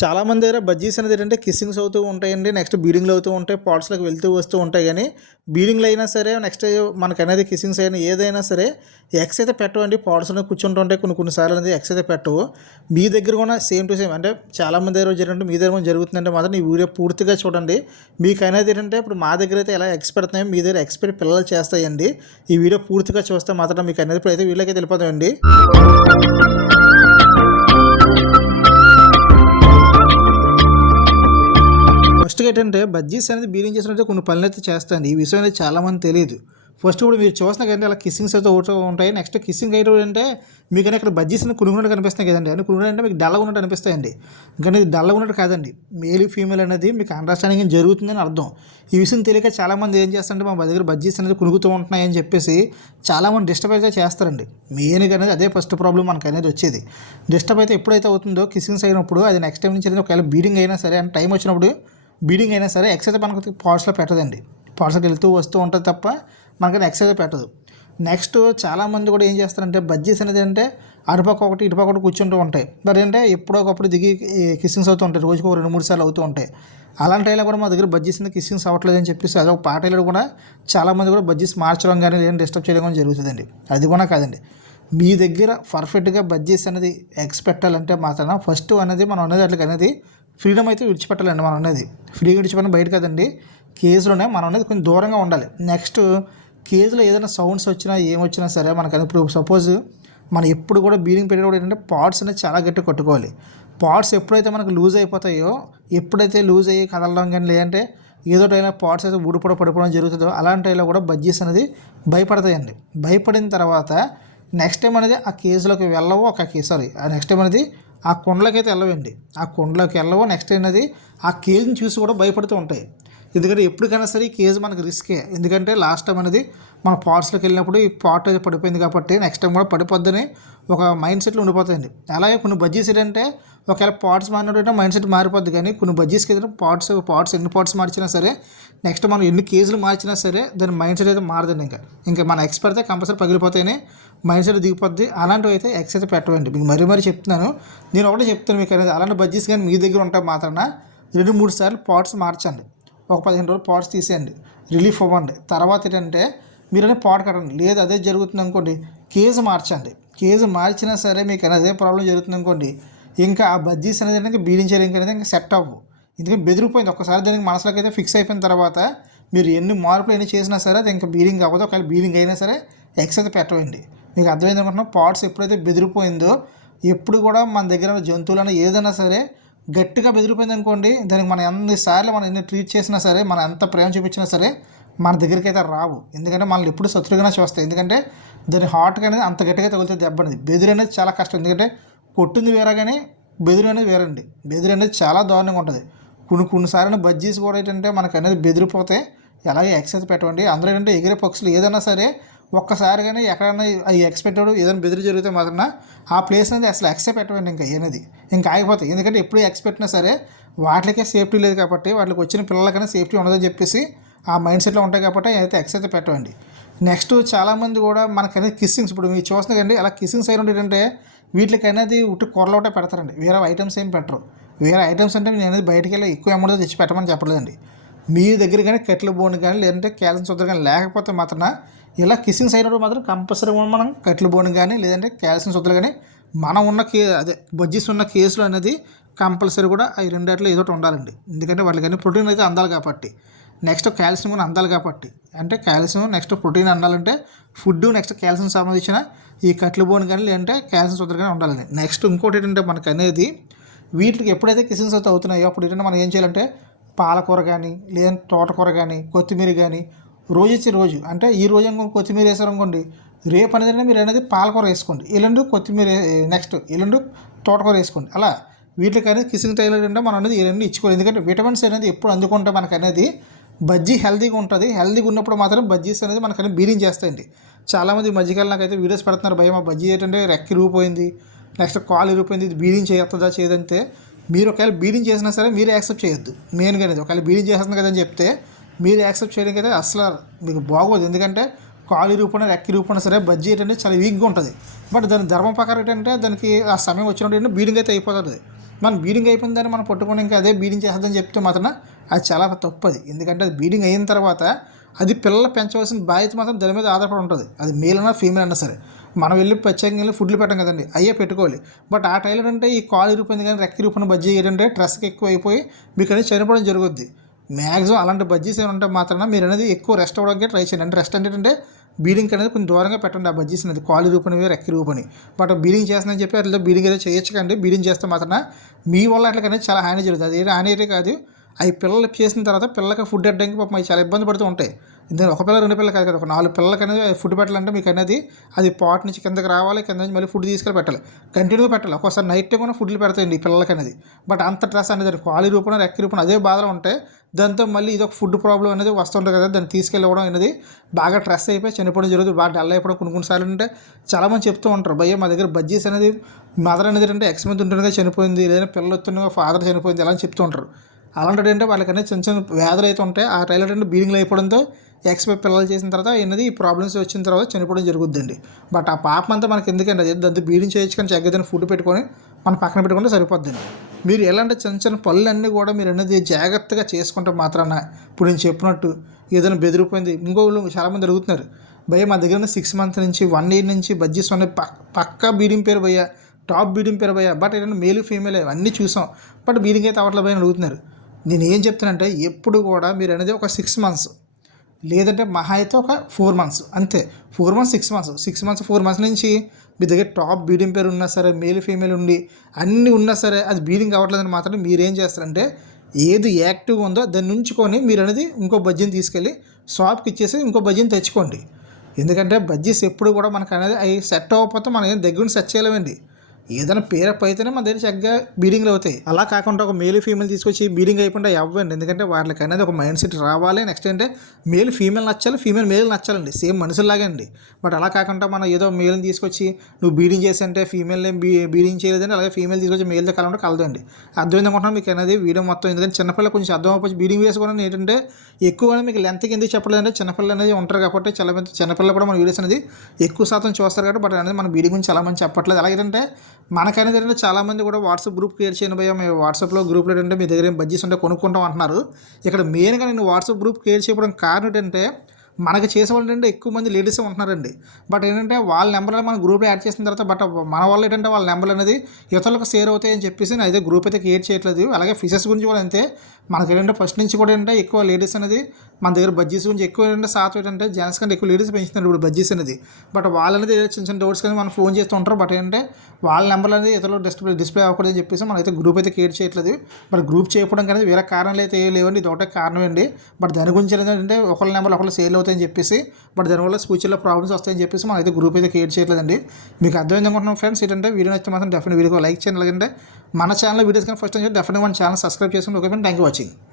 చాలామంది దగ్గర బజ్జీస్ అనేది ఏంటంటే కిస్సింగ్స్ అవుతూ ఉంటాయండి. నెక్స్ట్ బీడింగ్లు అవుతూ ఉంటాయి పాట్స్లోకి వెళ్తూ వస్తూ ఉంటాయి. కానీ బీడింగ్లు అయినా సరే నెక్స్ట్ మనకు అనేది కిస్సింగ్స్ అయినా ఏదైనా సరే ఎక్స్ అయితే పెట్టవండి పాట్స్లో కూర్చుంటూ ఉంటాయి కొన్ని కొన్నిసార్లు అనేది ఎక్స్ అయితే పెట్టవు. మీ దగ్గర కూడా సేమ్ టు సేమ్ అంటే చాలామంది దగ్గర జరిగినట్టు మీ దగ్గర జరుగుతుందంటే మాత్రం ఈ వీడియో పూర్తిగా చూడండి. మీకు అనేది ఏంటంటే ఇప్పుడు మా దగ్గర అయితే ఎలా ఎక్స్ పెడుతున్నాయో మీ దగ్గర ఎక్స్ పెట్టి పిల్లలు చేస్తాయండి. ఈ వీడియో పూర్తిగా చూస్తే మాత్రం మీకు అనేది ఇప్పుడు అయితే వీళ్ళకి వెళ్ళిపోతామండి. ఏంటంటే బజ్జీస్ అనేది బీలింగ్ చేసినట్టు కొన్ని పనులు అయితే చేస్తాను ఈ విషయం అనేది చాలామంది తెలియదు. ఫస్ట్ ఇప్పుడు మీరు చూసిన కదండి అలా కిస్సింగ్స్ అయితే ఒకటి ఉంటాయి. నెక్స్ట్ కిస్సింగ్ అయితే అంటే మీకు ఇక్కడ బజ్జీస్ అని కునుగున్నట్టు కనిపిస్తాయి కదండి. అని కునుగుడు అంటే మీకు డల్లగా ఉన్నట్టు అనిపిస్తాయండి. కానీ ఇది డల్లగా ఉన్నట్టు కాదండి. మేల్ ఫీమేల్ అనేది మీకు అండర్స్టాండింగ్ జరుగుతుందని అర్థం. ఈ విషయం తెలియక చాలామంది ఏం చేస్తారంటే మా దగ్గర బజ్జీస్ అనేది కునుగుతూ ఉంటున్నాయి అని చెప్పేసి చాలామంది డిస్టర్బ్ అయితే చేస్తారండి. మెయిన్గా అనేది అదే ఫస్ట్ ప్రాబ్లం మనకు అనేది వచ్చేది. డిస్టర్బ్ అయితే ఎప్పుడైతే అవుతుందో కిస్సింగ్స్ అయినప్పుడు అది నెక్స్ట్ టైం నుంచి ఒకవేళ బీడింగ్ అయినా సరే అని టైం వచ్చినప్పుడు బీడింగ్ అయినా సరే ఎక్స్ అయితే మనకు పార్ట్స్లో పెట్టదండి. పార్ట్స్కి వెళ్తూ వస్తూ ఉంటుంది తప్ప మనకి ఎక్స్ అయితే పెట్టదు. నెక్స్ట్ చాలామంది కూడా ఏం చేస్తారంటే బజ్జీస్ అనేది అంటే అటుపక్క ఒకటి ఇటుపక్క ఒకటి కూర్చుంటూ ఉంటాయి. మరి అంటే ఎప్పుడో ఒకప్పుడు దిగి కిస్సింగ్స్ అవుతూ ఉంటాయి. రోజుకు ఒక రెండు మూడు సార్లు అవుతూ ఉంటాయి. అలాంటి టైంలో కూడా మా దగ్గర బజ్జీస్ అనేది కిస్సింగ్స్ అవ్వట్లేదు అని చెప్పేసి అదొక పాటలు కూడా చాలామంది కూడా బజ్జీస్ మార్చడం కానీ లేదంటే డిస్టర్బ్ చేయడం కానీ జరుగుతుందండి. అది కూడా కాదండి. మీ దగ్గర పర్ఫెక్ట్గా బడ్జెట్స్ అనేది ఎక్స్ పెట్టాలంటే మాత్రం ఫస్ట్ అనేది మనం అనేది అట్లకి అనేది ఫ్రీడమ్ అయితే విడిచిపెట్టాలండి మనం అనేది. ఫ్రీగా విడిచిపెట్టిన బయట కదండి కేజ్లోనే మనం అనేది కొంచెం దూరంగా ఉండాలి. నెక్స్ట్ కేజ్లో ఏదైనా సౌండ్స్ వచ్చినా ఏమొచ్చినా సరే మనకని అది ఇప్పుడు సపోజ్ మనం ఎప్పుడు కూడా బీరింగ్ పెట్టేటప్పుడు ఏంటంటే పార్ట్స్ అనేది చాలా గట్టిగా కొట్టుకోవాలి. పార్ట్స్ ఎప్పుడైతే మనకు లూజ్ అయిపోతాయో ఎప్పుడైతే లూజ్ అయ్యి కదలడం కానీ లేదంటే ఏదో టైంలో పార్ట్స్ అయితే ఊడిపడ పడిపోవడం జరుగుతుందో అలాంటి టైంలో కూడా బజ్జీస్ అనేది భయపడతాయండి. భయపడిన తర్వాత నెక్స్ట్ టైం అనేది ఆ కేసులోకి వెళ్ళవు ఒక కేసు సారీ ఆ నెక్స్ట్ టైం అనేది ఆ కొండలకి అయితే వెళ్ళవండి. ఆ కొండలోకి వెళ్ళవు. నెక్స్ట్ అయినది ఆ కేజ్ని చూసి కూడా భయపడుతూ ఉంటాయి. ఎందుకంటే ఎప్పటికైనా సరే ఈ కేజ్ మనకు రిస్కే. ఎందుకంటే లాస్ట్ టైం అనేది మన పాట్స్లోకి వెళ్ళినప్పుడు ఈ పాట్ అయితే పడిపోయింది కాబట్టి నెక్స్ట్ టైం కూడా పడిపోద్దని ఒక మైండ్ సెట్లో ఉండిపోతుంది అలాగే కొన్ని బజ్జీస్ ఏంటంటే ఒకవేళ పార్ట్స్ మారినట్టు మైండ్ సెట్ మారిపోద్ది. కానీ కొన్ని బజ్జీస్కి ఏదైనా పాట్స్ పార్ట్స్ ఎన్ని పాట్స్ మార్చినా సరే నెక్స్ట్ మనం ఎన్ని కేజీలు మార్చినా సరే దాని మైండ్ సెట్ అయితే మారదండి ఇంకా. ఇంకా మన ఎక్స్పర్ట్ అయితే కంపల్సరీ పగిలిపోతాయని మైండ్ సెట్ దిగిపోద్ది. అలాంటివి అయితే ఎక్స్ పెట్టవండి. మీకు మరీ మరీ చెప్తున్నాను. నేను ఒకటే చెప్తాను మీకు అనేది. అలాంటి బజ్జీస్ కానీ మీ దగ్గర ఉంటే మాత్రాన రెండు మూడు సార్లు పాట్స్ మార్చండి. ఒక పదిహేను రోజులు పాట్స్ తీసేయండి. రిలీఫ్ అవ్వండి. తర్వాత ఏంటంటే మీరనే పాట్ కట్టండి. లేదు అదే జరుగుతుంది అనుకోండి. కేజు మార్చండి. కేజు మార్చినా సరే మీకు అదే ప్రాబ్లం జరుగుతుంది అనుకోండి. ఇంకా ఆ బజ్జీస్ అనేది ఇంకా బీడింగ్ చేయడానికి అనేది ఇంకా సెట్ అవ్వు ఎందుకంటే బెదిరిపోయింది. ఒకసారి దానికి మనసులోకి అయితే ఫిక్స్ అయిపోయిన తర్వాత మీరు ఎన్ని మార్పులు ఎన్ని చేసినా సరే అది ఇంకా బీలింగ్ అవ్వదు. ఒకవేళ బీలింగ్ అయినా సరే ఎక్స్ అయితే పెట్టవండి. మీకు అర్థమైంది అనుకుంటున్నా పాట్స్ ఎప్పుడైతే బెదిరిపోయిందో ఎప్పుడు కూడా మన దగ్గర జంతువులైనా ఏదైనా సరే గట్టిగా బెదిరిపోయింది అనుకోండి దానికి మనం ఎన్నిసార్లు మనం ఎన్ని ట్రీట్ చేసినా సరే మనం ఎంత ప్రేమ చూపించినా సరే మన దగ్గరికి అయితే రావు. ఎందుకంటే మనల్ని ఎప్పుడు శత్రుగానే చూస్తాయి. ఎందుకంటే దాని హార్ట్గా అనేది అంత గట్టిగా తగులుతుంది దెబ్బ అనేది. బెదిరి అనేది చాలా కష్టం. ఎందుకంటే కొట్టింది వేరే కానీ బెదిరి అనేది వేరండి. బెదిరి అనేది చాలా దారుణంగా ఉంటుంది. కొన్ని కొన్నిసార్లు బజ్జీస్ కూడా ఏంటంటే మనకు అనేది బెదిరిపోతే ఎలాగే ఎక్సైజ్ పెట్టండి. అందులో ఏంటంటే ఎగిరే పక్షులు ఏదైనా సరే ఒక్కసారి కానీ ఎక్కడైనా అవి ఎక్స్పెక్టెడ్ ఏదైనా బెదిరి జరిగితే మాత్రం ఆ ప్లేస్ అనేది అసలు ఎక్సెప్ట్ పెట్టవండి ఇంకా ఏనది ఇంకా ఆగిపోతాయి. ఎందుకంటే ఎప్పుడు ఎక్స్పెక్ట్నా సరే వాటికే సేఫ్టీ లేదు కాబట్టి వాటికి వచ్చిన పిల్లలకైనా సేఫ్టీ ఉండదని చెప్పేసి ఆ మైండ్ సెట్లో ఉంటాయి కాబట్టి అయితే ఎక్స్ అయితే పెట్టవండి నెక్స్ట్ చాలామంది కూడా మనకనేది కిస్సింగ్స్ ఇప్పుడు మీరు చూసిన కండి అలా కిస్సింగ్స్ అయిన ఏంటంటే వీటికి అనేది ఉట్టి కూరలు ఒకటే పెడతారండి. వేరే ఐటమ్స్ ఏం పెట్టరు. వేరే ఐటమ్స్ అంటే నేను అనేది బయటికి వెళ్ళి ఎక్కువ అమౌంట్ తెచ్చి పెట్టమని చెప్పలేదండి. మీ దగ్గర కానీ కట్టెల బోన్ కానీ లేదంటే క్యాల్సియం సుద్దరు కానీ లేకపోతే మాత్రం ఇలా కిస్సింగ్స్ అయినప్పుడు మాత్రం కంపల్సరీ మనం కట్టెల బోన్ కానీ లేదంటే క్యాల్షియం సుద్దరు కానీ మనం ఉన్న కే అదే బజ్జీస్ ఉన్న కేసులు అనేది కంపల్సరీ కూడా అవి రెండేట్లో ఏదో ఒకటి ఉండాలండి. ఎందుకంటే వాళ్ళకి కానీ ప్రోటీన్ అయితే అందాలి కాబట్టి. నెక్స్ట్ కాల్షియం కూడా అందాలి కాబట్టి. అంటే కాల్షియం నెక్స్ట్ ప్రోటీన్ అందాలంటే ఫుడ్ నెక్స్ట్ కాల్షియం సంబంధించిన ఈ కట్లు బోన్ కానీ లేదంటే కాల్షియం సూత్ర కానీ ఉండాలండి. నెక్స్ట్ ఇంకోటి ఏంటంటే మనకు అనేది వీటికి ఎప్పుడైతే కిసిన్స్ అయితే అవుతున్నాయో అప్పుడు ఏంటంటే మనం ఏం చేయాలంటే పాలకూర కానీ లేదంటే తోటకూర కానీ కొత్తిమీర కానీ రోజు ఇచ్చి రోజు. అంటే ఈ రోజు ఇంకొక కొత్తిమీర వేసారనుకోండి రేపు అనేది మీరు అనేది పాలకూర వేసుకోండి. ఎల్లుండి కొత్తిమీర నెక్స్ట్ ఎల్లుండి తోటకూర వేసుకోండి. అలా వీటికి అనేది కిసింగ్ టైలర్ అంటే మనం అనేది ఈ రెండు ఇచ్చుకోవాలి. ఎందుకంటే విటమిన్స్ అనేది ఎప్పుడు అందుకుంటే మనకు అనేది బజ్జీ హెల్తీగా ఉంటుంది. హెల్తీగా ఉన్నప్పుడు మాత్రం బజ్జీస్ అనేది మనకని బీలింగ్ చేస్తాయండి. చాలామంది మధ్యకాలం నాకైతే వీడియోస్ పెడుతున్నారు భయం ఆ బజ్జీ ఏంటంటే రెక్కి రూపోయింది నెక్స్ట్ కాల్ ఇరిగిపోయింది ఇది బీలింగ్ చేస్తుందా చేయదంటే మీరు ఒకవేళ బీలింగ్ చేసినా సరే మీరు యాక్సెప్ట్ చేయొద్దు. మెయిన్గా అనేది ఒకవేళ బీలింగ్ చేస్తుంది కదని చెప్తే మీరు యాక్సెప్ట్ చేయడం కదా అసలు మీకు బాగోదు. ఎందుకంటే కాళీ రూపణ రెక్కి రూపణ సరే బజ్జీ ఏంటంటే చాలా వీక్గా ఉంటుంది. బట్ దాని ధర్మం ప్రకారం ఏంటంటే దానికి ఆ సమయం వచ్చినప్పుడు బీడింగ్ అయితే అయిపోతుంది. మనం బీడింగ్ అయిపోయిందని మనం పట్టుకొని ఇంకా అదే బీడింగ్ చేస్తుందని చెప్తే మాత్రం అది చాలా తప్పు అది ఎందుకంటే అది బీడింగ్ అయిన తర్వాత అది పిల్లలు పెంచవలసిన బాధ్యత మాత్రం దాని మీద ఆధారపడి ఉంటుంది. అది మేల్ అయినా ఫీమేల్ అయినా సరే. మనం వెళ్ళి ప్రత్యేకంగా వెళ్ళి ఫుడ్లు పెట్టాం కదండి. అయ్యే పెట్టుకోవాలి. బట్ ఆ టైలర్ అంటే ఈ కాలు ఇరిపోయింది కానీ రెక్కి రూపంలో బజ్జీ ఏంటంటే ట్రెస్కి ఎక్కువ అయిపోయి మీకు అనేది చనిపోవడం జరుగుద్ది. మ్యాక్సిమం అలాంటి బజ్జీస్ ఏమైనా ఉంటే మాత్రం మీరు అనేది ఎక్కువ రెస్ట్ అవ్వడానికి ట్రై చేయండి. అంటే రెస్ట్ అంటే ఏంటంటే బీడింగ్ అనేది కొంచెం దూరంగా పెట్టండి ఆ బజ్జీస్ అనేది. కాలు రూపని రెక్కి రూపని బట్ బీడింగ్ చేస్తానని చెప్పి అట్లా బీడింగ్ అయితే చేయొచ్చు కానీ బీడింగ్ చేస్తే మాత్రం మీ వల్ల అట్లా చాలా హాని జరుగుతుంది. అది హాని అయితే కాదు. అవి పిల్లలు చేసిన తర్వాత పిల్లలకి ఫుడ్ అడ్డానికి పాపం చాలా ఇబ్బంది పడుతూ ఉంటాయి. ఎందుకంటే ఒక పిల్ల రెండు పిల్లలు కాదు కదా ఒక నాలుగు పిల్లలకి అనేది ఫుడ్ పెట్టాలంటే మీకు అనేది అది పాట్ నుంచి కిందకి రావాలి కింద నుంచి మళ్ళీ ఫుడ్ తీసుకెళ్ళి పెట్టాలి. కంటిన్యూగా పెట్టాలి. ఒక్కోసారి నైట్ కూడా ఫుడ్లు పెడతాయండి ఈ పిల్లలకి అనేది. బట్ అంత స్ట్రెస్ అనేది క్వాలి రూపంలో రెక్క రూపంలో అదే బాధలో ఉంటే దాంతో మళ్ళీ ఇది ఒక ఫుడ్ ప్రాబ్లం అనేది వస్తుంటుంది కదా దాన్ని తీసుకెళ్ళవడం అనేది బాగా స్ట్రెస్ అయిపోయి చనిపోవడం జరుగుతుంది. బాగా డల్ అయిపోవడం కొన్ని కొన్నిసార్లు అంటే చాలామంది చెప్తూ ఉంటారు భయ్య మా దగ్గర బజ్జీస్ అనేది మదర్ అనేది అంటే ఎక్స్ మంత్ ఉంటుండగా చనిపోయింది లేదా పిల్లలు వస్తుండగా ఫాదర్ చనిపోయింది అలా అని చెప్తూ ఉంటారు. అలాంటి అంటే వాళ్ళకనే చిన్న చిన్న వ్యాధులు అయితే ఉంటాయి. ఆ టైలర్ అంటే బీడింగ్లు అయిపోవడంతో ఎక్స్పై పిల్లలు చేసిన తర్వాత ఎన్నది ఈ ప్రాబ్లమ్స్ వచ్చిన తర్వాత చనిపోవడం జరుగుద్దండి. బట్ ఆ పాపం అంతా మనకి ఎందుకండి అది దాంతో బీడింగ్ చేయించుకొని కానీ చక్కదని ఫుడ్ పెట్టుకొని మనం పక్కన పెట్టుకుంటే సరిపోద్దండి. మీరు ఎలాంటి చిన్న చిన్న పనులన్నీ కూడా మీరు అనేది జాగ్రత్తగా చేసుకుంటే మాత్రాన ఇప్పుడు నేను చెప్పినట్టు ఏదైనా బెదిరిపోయింది ఇంకోళ్ళు చాలామంది అడుగుతున్నారు భయ్య మా దగ్గర సిక్స్ మంత్స్ నుంచి వన్ ఇయర్ నుంచి బజ్జీస్ ఉన్నాయి పక్కా బీడింగ్ పేరు భయ్య టాప్ బీడింగ్ పేరు భయ్య బట్ ఏంటంటే మేలు ఫీమేల్ అన్నీ చూసాం బట్ బీడింగ్ అయితే అవ్వట్లేదు భయ్య అడుగుతున్నారు. నేను ఏం చెప్తానంటే ఎప్పుడు కూడా మీరు అనేది ఒక సిక్స్ మంత్స్ లేదంటే మహా అయితే ఒక ఫోర్ మంత్స్ అంతే. Four months six months. Six months four months నుంచి మీ దగ్గర టాప్ బీడింగ్ పేరు ఉన్నా సరే మేల్ ఫీమేల్ ఉండి అన్నీ ఉన్నా సరే అది బీడింగ్ అవ్వట్లేదని మాత్రం మీరేం చేస్తారంటే ఏది యాక్టివ్గా ఉందో దాన్ని ఉంచుకొని మీరు అనేది ఇంకో బజ్జీని తీసుకెళ్ళి షాప్కి ఇచ్చేసి ఇంకో బజ్జీని తెచ్చుకోండి. ఎందుకంటే బజ్జీస్ ఎప్పుడు కూడా మనకు అనేది అవి సెట్ అవ్వకపోతే మనం ఏం దగ్గర నుంచి సెట్ చేయలేమండి. ఏదైనా పేరప్ అయితేనే మన దగ్గర చక్కగా బీడింగ్లు అవుతాయి. అలా కాకుండా ఒక మేల్ ఫీమేల్ తీసుకొచ్చి బీడింగ్ అయిపోయింటే అవ్వండి ఎందుకంటే వాళ్ళకి అనేది ఒక మైండ్ సెట్ రావాలి. నెక్స్ట్ అంటే మేల్ ఫీమేల్ నచ్చాలి ఫీమేల్ మేల్ నచ్చాలండి. సేమ్ మనుషుల్లాగే అండి. బట్ అలా కాకుండా మనం ఏదో మేల్ని తీసుకొచ్చి నువ్వు బీడింగ్ చేసి అంటే ఫీమేల్ని బీ బీడింగ్ చేయలేదండి అలాగే ఫీమేల్ తీసుకొచ్చి మేల్తో కలవంటే కలదండి. అర్థమైంది అనుకుంటున్నాను మీకు అనేది వీడియో మొత్తం ఎందుకంటే చిన్నపిల్లలు కొంచెం అర్థం అవ్వచ్చు బీడింగ్ వేసుకోవడం ఏంటంటే ఎక్కువ మీకు లెంత్కి ఎందుకు చెప్పలేదంటే చిన్నపిల్లలు అనేది ఉంటారు కాబట్టి చాలా మంది చిన్నపిల్లలు కూడా మన వీడియోస్ అనేది ఎక్కువ శాతం చూస్తారు కాబట్టి బట్ అనేది మన బీడింగ్ గురించి చాలా మంది చెప్పట్లేదు. అలాగేంటంటే మనకైనా జరిగిన చాలామంది కూడా వాట్సాప్ గ్రూప్ క్రియేట్ చేయను భయ్య. మేము వాట్సాప్లో గ్రూప్లో ఏంటంటే మీ దగ్గర ఏం బడ్జెస్ ఉంటే కొనుక్కుంటాం అంటున్నారు. ఇక్కడ మెయిన్గా నేను వాట్సాప్ గ్రూప్ క్రియేట్ చేయడం కారణం ఏంటంటే మనకి చేసే వాళ్ళు ఏంటంటే ఎక్కువ మంది లేడీస్ ఉంటున్నారండి. బట్ ఏంటంటే వాళ్ళ నెంబర్లు మన గ్రూప్లో యాడ్ చేసిన తర్వాత బట్ మన వాళ్ళు ఏంటంటే వాళ్ళ నెంబర్ అనేది ఇతరులకు షేర్ అవుతాయి అని చెప్పేసి నేను అయితే గ్రూప్ అయితే క్రియేట్ చేయట్లేదు. అలాగే ఫిషెస్ గురించి కూడా అంతే. మనకి ఏంటంటే ఫస్ట్ నుంచి కూడా ఏంటంటే ఎక్కువ లేడీస్ అనేది మన దగ్గర బడ్జెస్ గురించి ఎక్కువ ఏంటంటే సాత్ ఏంటంటే జెంట్స్ కంటే ఎక్కువ లేడీస్ పెంచుతున్నారు ఇప్పుడు బడ్జెస్ అనేది. బట్ వాళ్ళనేది చిన్న చిన్న డౌట్స్ కానీ మనం ఫోన్ చేస్తూ ఉంటారు. బట్ ఏంటంటే వాళ్ళ నెంబర్ అనేది ఇతరులు డిస్ప్లే డిస్ప్లే అవ్వకూడదని చెప్పేసి మనం అయితే గ్రూప్ అయితే క్రియేట్ చేయట్లేదు. బట్ గ్రూప్ చేయకపోవడం అనేది వేరే కారణాలు అయితే లేవండి. ఇది ఒకటే కారణం అండి. బట్ దాని గురించి ఏంటంటే ఒకళ్ళ నెంబర్ ఒకళ్ళు సేల్ అవుతాయి అవుతాయని చెప్పేసి బట్ దానివల్ల ఫ్యూచర్లో ప్రాబ్లమ్స్ వస్తాయని చెప్పేసి మనం అయితే గ్రూప్ అయితే క్రియేట్ చేయట్లేదండి. మీకు అర్థమైంది అనుకుంటున్నాం ఫ్రెండ్స్ ఏంటంటే వీడియో నచ్చితే మాత్రం డెఫినెట్ వీడియో లైక్ చేయండి. అలాగంటే మన ఛానల్ వీడియోస్ కానీ ఫస్ట్ టైం డెఫినెట్ మన ఛానల్ సబ్స్క్రైబ్ చేసుకుని ఓకే థ్యాంక్ యూ వాచింగ్